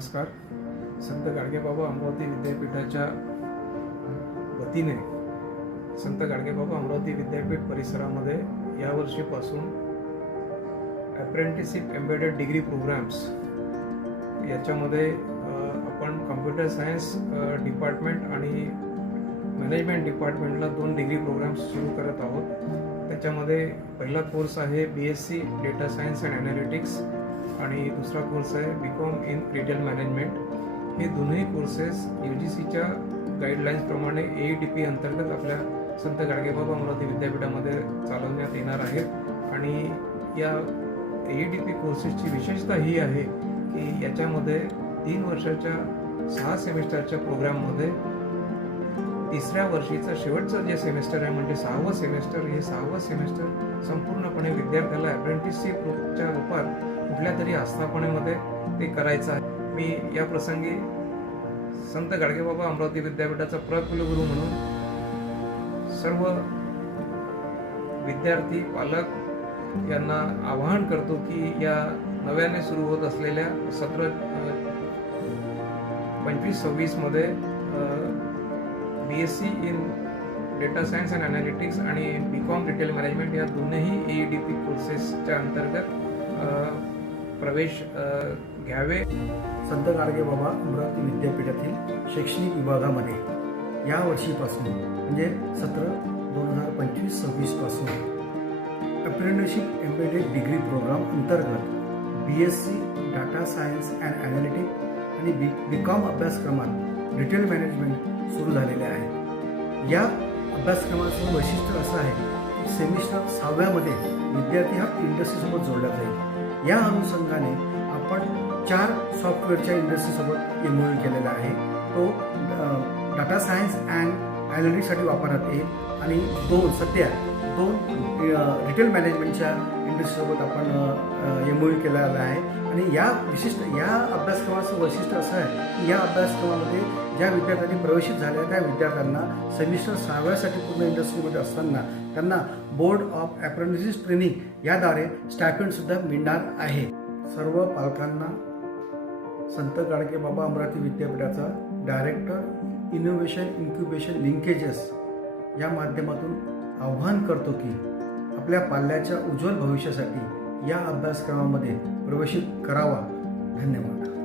नमस्कार. संत गाडगेबाबा अमरावती विद्यापीठाच्या वतीने संत गाडगेबाबा अमरावती विद्यापीठ परिसरामध्ये यावर्षीपासून अप्रेंटिसशिप एम्बेडेड डिग्री प्रोग्राम्स याच्यामध्ये आपण कम्प्युटर सायन्स डिपार्टमेंट आणि मॅनेजमेंट डिपार्टमेंटला दोन डिग्री प्रोग्राम्स सुरू करत आहोत. त्याच्यामध्ये पहिला कोर्स आहे B S C data science and analytics आणि दुसरा कोर्स आहे B com in retail management हे दोन्ही कोर्सेस यू जी सीच्या गाईडलाईन्सप्रमाणे ए डी पी अंतर्गत आपल्या संत गाडगेबाबा अमरावती विद्यापीठामध्ये चालवण्यात येणार आहेत. आणि या ए डी पी कोर्सेसची विशेषता ही आहे की याच्यामध्ये तीन वर्षाच्या सहा सेमिस्टरच्या प्रोग्राममध्ये तिसऱ्या वर्षीचं शेवटचं जे सेमेस्टर आहे म्हणजे सहावं सेमेस्टर हे सहावं सेमेस्टर संपूर्णपणे विद्यार्थ्याला अप्रेंटिसशिपच्या रूपात कुठल्या तरी आस्थापनेमध्ये ते करायचं आहे. मी या प्रसंगी संत गाडगेबाबा अमरावती विद्यापीठाचा प्रकुलगुरू म्हणून सर्व विद्यार्थी पालक यांना आवाहन करतो की या नव्याने सुरू होत असलेल्या सत्र पंचवीस सव्वीसमध्ये B S C in data science and analytics आणि बी कॉम रिटेल मॅनेजमेंट या दोन्ही ए डी पी कोर्सेसच्या अंतर्गत प्रवेश घ्यावे. संत गाडगेबाबा अमरावती विद्यापीठातील शैक्षणिक विभागामध्ये या वर्षीपासून म्हणजे सत्र दोन हजार पंचवीस सव्वीसपासून अप्रेंटिसशिप एम्बेडेड डिग्री प्रोग्राम अंतर्गत B S C data science and analytic आणि बी बी कॉम अभ्यासक्रमात रिटेल मॅनेजमेंट सुरू झालेले आहे. या अभ्यासक्रमाचं वैशिष्ट्य असं आहे की सेमिस्टर सहाव्यामध्ये विद्यार्थी हा इंडस्ट्रीसोबत जोडला जाईल. या अनुषंगाने आपण चार सॉफ्टवेअरच्या इंडस्ट्रीसोबत इन्व्हॉल्व केलेला आहे. तो डाटा सायन्स अँड ॲनालिटिक्ससाठी वापरण्यात येईल. आणि दोन सध्या दोन रिटेल मॅनेजमेंटच्या इंडस्ट्रीसोबत आपण एम केलेला आहे. आणि या विशिष्ट या अभ्यासक्रमाचं वैशिष्ट्य असं आहे की या अभ्यासक्रमामध्ये ज्या विद्यार्थ्यांनी प्रवेशित झाल्या त्या विद्यार्थ्यांना सेमिस्टर सहाव्यासाठी पूर्ण इंडस्ट्रीमध्ये असताना त्यांना बोर्ड ऑफ अप्रेंटिसिस ट्रेनिंग याद्वारे स्टायपेंडसुद्धा मिळणार आहे. सर्व पालकांना संत गाडगे बाबा अमरावती विद्यापीठाचा डायरेक्टर इनोव्हेशन इन्क्युबेशन लिंकेजेस या माध्यमातून आव्हान करतो की आपल्या पाल्याच्या उज्ज्वल भविष्यासाठी या अभ्यासक्रमामध्ये प्रवेशित करावा. धन्यवाद.